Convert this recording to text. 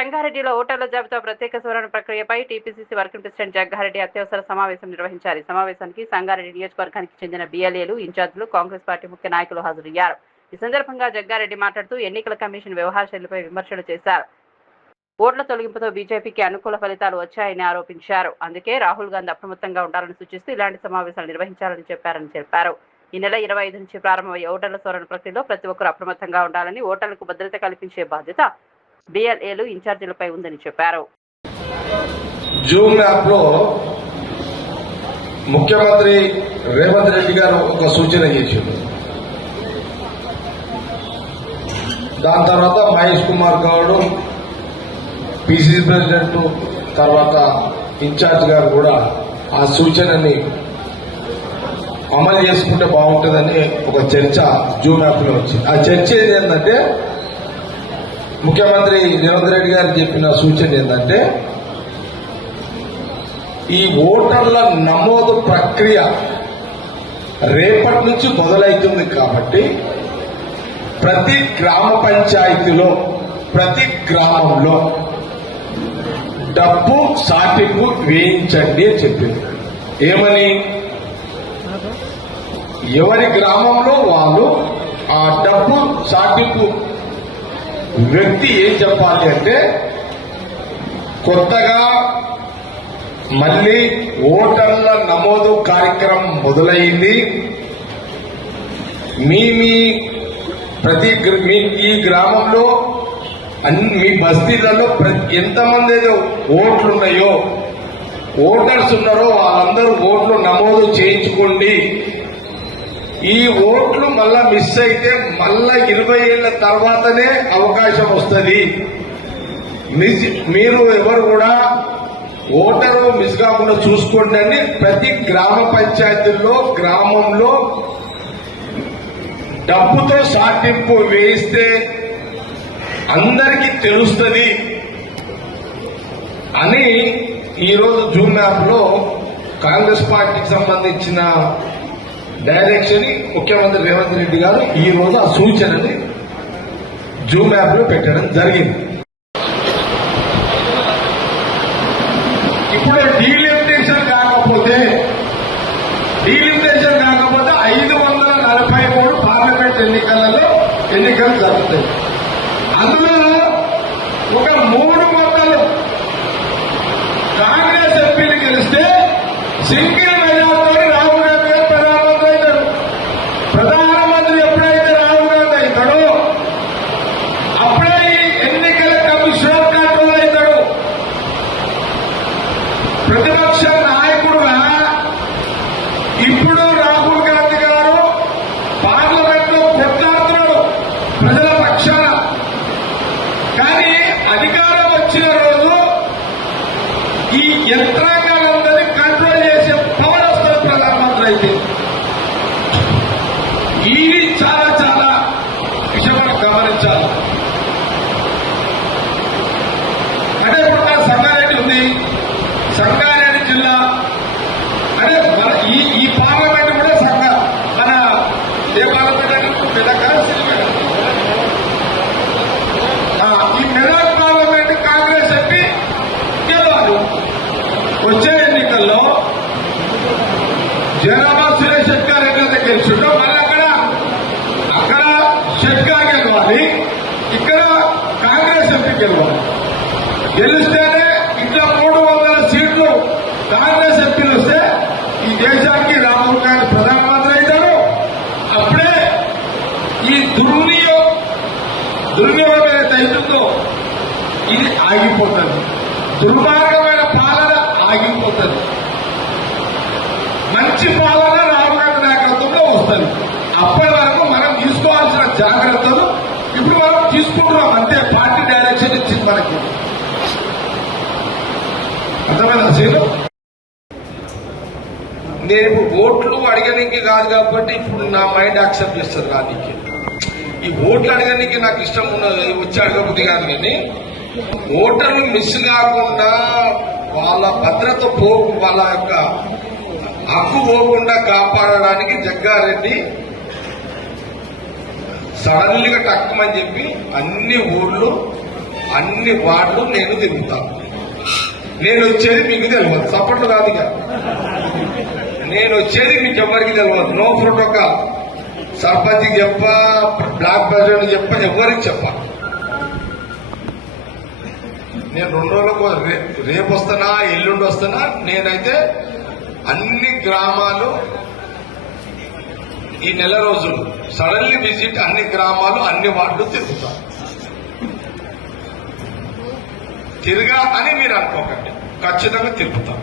సంగారెడ్డిలో ఓటర్ల జాబితా ప్రత్యేక సవరణ ప్రక్రియపై టీపీసీసీ వర్కింగ్ ప్రెసిడెంట్ జగ్గారెడ్డి అత్యవసర సమావేశం నిర్వహించారు. సమావేశానికి సంగారెడ్డి నియోజకవర్గానికి చెందిన బీఎల్ఏలు, ఇన్ఛార్జీలు, కాంగ్రెస్ పార్టీ ముఖ్య నాయకులు హాజరయ్యారు. ఈ సందర్భంగా జగ్గారెడ్డి మాట్లాడుతూ ఎన్నికల కమిషన్ వ్యవహార శైలిపై విమర్శలు చేశారు. ఓట్ల తొలగింపుతో బీజేపీకి అనుకూల ఫలితాలు వచ్చాయని ఆరోపించారు. అందుకే రాహుల్ గాంధీ అప్రమత్తంగా ఉండాలని సూచిస్తూ ఇలాంటి సమావేశాలు నిర్వహించాలని చెప్పారు. ఈ నెల 25 నుంచి ప్రారంభమయ్యే ఓటర్ల సవరణ ప్రక్రియలో ప్రతి ఒక్కరూ అప్రమత్తంగా ఉండాలని, ఓటర్లకు భద్రత కల్పించే బాధ్యత బీఎల్ఏలు, ఇన్ఛార్జీలపై ఉందని చెప్పారు. జూమ్ యాప్ లో ముఖ్యమంత్రి రేవంత్ రెడ్డి గారు ఒక సూచన చేశారు. దాని తర్వాత మహేష్ కుమార్ గౌడ్ పిసిసి ప్రెసిడెంట్ తర్వాత ఇన్ఛార్జ్ గారు కూడా ఆ సూచనని అమలు చేసుకుంటే బాగుంటుందని ఒక చర్చ జూమ్ యాప్ లో వచ్చింది. ఆ చర్చ ఏంటంటే ముఖ్యమంత్రి రేవంత్ రెడ్డి గారు చెప్పిన సూచన ఏంటంటే ఈ ఓటర్ల నమోదు ప్రక్రియ రేపటి నుంచి మొదలవుతుంది కాబట్టి ప్రతి గ్రామ పంచాయతీలో ప్రతి గ్రామంలో డబ్బు సాటింపు వేయించండి అని చెప్పింది. ఏమని? ఎవరి గ్రామంలో వాళ్ళు ఆ డబ్బు సాటింపు వ్యక్తి ఏం చెప్పాలి అంటే, కొత్తగా మళ్లీ ఓటర్ల నమోదు కార్యక్రమం మొదలైంది, మీ ఈ గ్రామంలో మీ బస్తీలలో ఎంతమంది ఓట్లున్నాయో ఓటర్స్ ఉన్నారో వాళ్ళందరూ ఓట్లు నమోదు చేయించుకోండి. ఈ ఓట్లు మళ్ళా మిస్ అయితే మళ్ళా 20 ఏళ్ల తర్వాతనే అవకాశం వస్తుంది. మీరు ఎవరు కూడా ఓటరు మిస్ కాకుండా చూసుకోండి అని ప్రతి గ్రామ పంచాయతీల్లో గ్రామంలో డబ్బుతో సాటింపు వేయిస్తే అందరికీ తెలుస్తుంది అని ఈరోజు జూమ్ యాప్ లో కాంగ్రెస్ పార్టీకి సంబంధించిన డైరెక్షన్ ముఖ్యమంత్రి రేవంత్ రెడ్డి గారు ఈ రోజు ఆ సూచనని జూమ్ యాప్ లో పెట్టడం జరిగింది. ఇప్పుడు డీలిమిటేషన్ కాకపోతే 543 పార్లమెంట్ ఎన్నికలు జరుగుతాయి. అందులో ఒక 300 కాంగ్రెస్ ఎంపీలు గెలిస్తే సింగిల్ మెజార్టీ రాహుల్ గాంధీ ప్రధానమంత్రి అవుతాడు. ప్రధానమంత్రి ఎప్పుడైతే రాహుల్ గాంధీ అవుతాడో అప్పుడే ఈ ఎన్నికల కమిషన్ కంట్రోల్ అవుతాడు. ప్రతిపక్ష నాయకుడుగా ఇప్పుడు రాహుల్ గాంధీ గారు పార్లమెంట్ లో కొట్లాడుతున్నాడు ప్రజల పక్షాన. కానీ అధికారం వచ్చిన రోజు ఈ యంత్రాంగాలందరినీ కంట్రోల్ చేసే పవర్ వస్తుంది ప్రధానమంత్రి అయితే. ఇది చాలా విషయం మనం గమనించాలి. అంటే ఇప్పుడు మన సంగారెడ్డి ఉంది, సంగారెడ్డి జిల్లా అంటే ఈ పార్లమెంట్ కూడా మన ఏ పార్లమెంట్ అంటే మెదక్ ఈ మెదక్ పార్లమెంట్ కాంగ్రెస్ ఎంపీ గెలవాలి. వచ్చే ఎన్నికల్లో జనాభా సురేష్ షెట్కార్ ఎట్లయితే గెలిచిండో మళ్ళీ అక్కడ షెట్కార్ గెలవాలి, ఇక్కడ కాంగ్రెస్ ఎంపీ గెలవాలి. గెలిస్తేనే ఇట్లా 300 సీట్లు కాంగ్రెస్ ఎంపీలు వస్తే ఈ దేశానికి రాహుల్ గాంధీ ప్రధానమంత్రి అవుతాడు. అప్పుడే ఈ దుర్వినియోగం ఏదైతే అవుతుందో ఇది ఆగిపోతుంది. దుర్మార్గమైన పాలన ఆగిపోతుంది. మంచి పాలన రాహుల్ గాంధీ నాయకత్వంలో వస్తుంది. అప్పటి వరకు మనం తీసుకోవాల్సిన జాగ్రత్తలు ఇప్పుడు మనం తీసుకుంటున్నాం. అంతే, పార్టీ డైరెక్షన్ ఇచ్చింది మనకి. అర్థమైన సీను నేను ఇప్పుడు ఓట్లు అడగడానికి కాదు కాబట్టి ఇప్పుడు నా మైండ్ యాక్సెప్ట్ చేస్తుంది. రానికి ఈ ఓట్లు అడగడానికి నాకు ఇష్టం ఉన్నది, వచ్చి అడగబుద్ధి కాదు. కానీ ఓటర్లు మిస్ కాకుండా వాళ్ళ భద్రత వాళ్ళ యొక్క హక్కు పోకుండా కాపాడడానికి జగ్గారెడ్డి సడన్లీగా టక్కమని చెప్పి అన్ని ఊర్లు అన్ని వార్డులు నేను తిరుగుతాను. నేను వచ్చేది మీకు తెలియదు, సపోర్ట్లు కాదు ఇక. నేను వచ్చేది మీకు ఎవరికి తెలియదు. No protocol. సర్పంచ్కి చెప్ప, బ్లాక్ ప్రెసిడెంట్ చెప్ప, ఎవరికి చెప్ప. నేను 2 రోజులకు రేపు వస్తానా ఎల్లుండి వస్తానా. నేనైతే అన్ని గ్రామాలు ఈ నెల రోజులు సడన్లీ విజిట్, అన్ని గ్రామాలు అన్ని వార్డులు తిరుగుతా. తిరగా అని మీరు అనుకోకండి, ఖచ్చితంగా తిరుగుతాం.